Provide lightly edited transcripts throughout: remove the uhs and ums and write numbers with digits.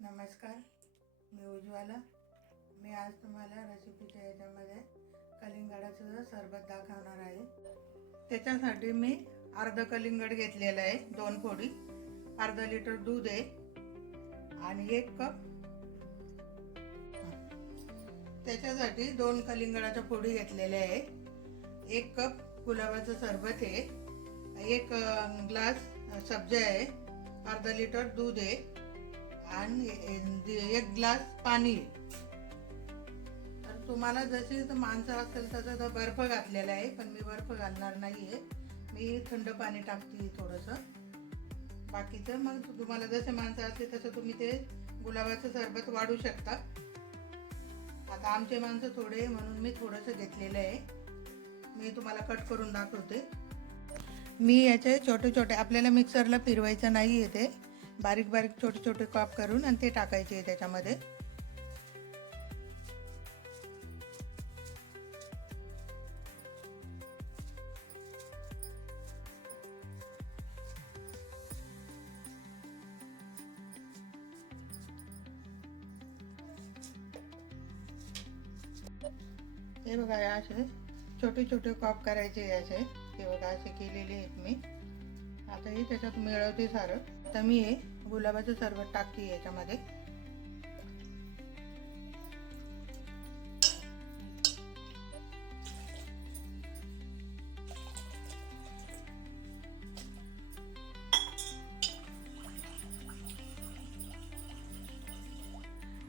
नमस्कार, मी उज्ज्वला। मी आज तुम्हाला रेसिपीच्या याच्यामध्ये कलिंगडाचं सरबत दाखवणार आहे। त्याच्यासाठी मी अर्धा कलिंगड घेतलेला आहे, 2 फोडी, अर्धा लिटर दूध आहे आणि 1 कप। त्याच्यासाठी 2 कलिंगडाच्या फोडी घेतलेल्या आहे, 1 कप गुलाबाचं सरबत आहे, 1 ग्लास सब्जा आहे, अर्धा लिटर दूध आहे आणि 1 ग्लास पाणी आहे। तर तुम्हाला जशी माणसं असेल तसं तर बर्फ घातलेला आहे, पण मी बर्फ घालणार नाही आहे, मी थंड पाणी टाकते थोडंसं। बाकीचं मग तुम्हाला जसे माणसं असले तसं तुम्ही ते गुलाबाचं सरबत वाढू शकता। आता आमचे माणसं थोडे म्हणून मी थोडंसं घेतलेलं आहे, मी तुम्हाला कट करून दाखवते। मी याचे छोटे छोटे, आपल्याला मिक्सरला फिरवायचं नाही आहे, ते बारीक बारीक छोटे छोटे काप करून आणि ते टाकायचे त्याच्यामध्ये। हे बघा, असे छोटे छोटे काप करायचे याचे, हे बघा असे केलेले आहेत मी। आता हे त्याच्यात मिळवते सारं। आता मी हे गुलाबाचं सरबत टाकते याच्यामध्ये।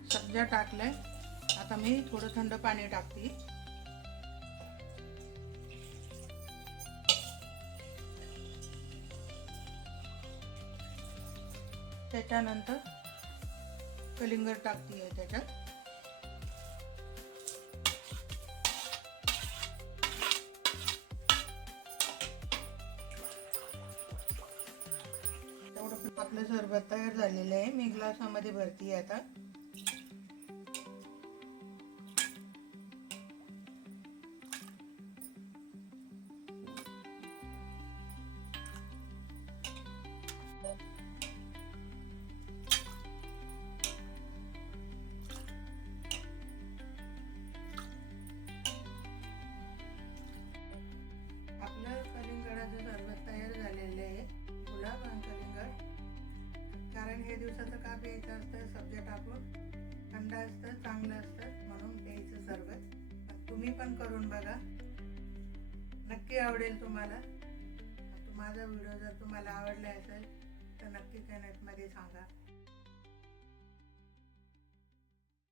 सब्जा टाकलंय, आता मी थोडं थंड पाणी टाकते। त्याच्यानंतर कलिंगड टाकते त्याच्यात। तेवढं आपलं सरबत तयार झालेलं आहे, मी ग्लासामध्ये भरते आता। आपलं कलिंगडाचं सरबत तयार झालेलं आहे, गुलाब आणि कलिंगड। कारण हे दिवसाचं का प्यायचं असतं, सब्जा टाकून थंड असतं, चांगलं असतं, म्हणून प्यायचं सरबत। तुम्ही पण करून बघा, नक्की आवडेल तुम्हाला। माझा व्हिडिओ जर तुम्हाला आवडला असेल तर नक्की कमेंटमध्ये सांगा।